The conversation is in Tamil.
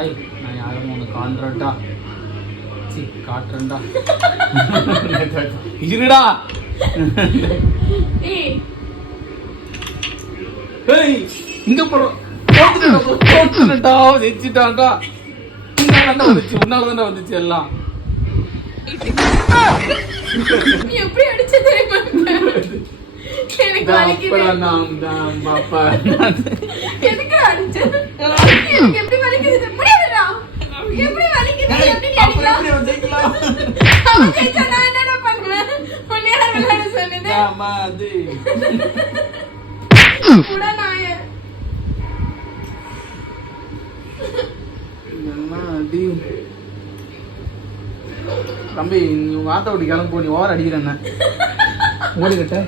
பாய் நான் யாரும் உனக்கு காண்றேன்டா காட்டுறேன்டா இருடா இங்க போறோம் வச்சுட்டான்டா உன்னாலதான்டா வந்துச்சு எல்லாம் எப்படி அடிச்ச தெரியுமா எனக்கு வலிக்குது பாப்பா எதுக்கு அடிச்ச எனக்கு எப்படி வலிக்குது முடியலடா எப்படி வலிக்குது எப்படி அடிக்கலாம் அவன் ஜெயிச்சா நான் என்னடா பண்ணுவேன் உன்னையால விளையாட சொன்னது ஆமா அது கூட நாயே தம்பி நீ உங்க ஆத்த விட்டு கிளம்பி போ நீ ஓவர் அடிக்கிறேன் ஓடிக்கிட்ட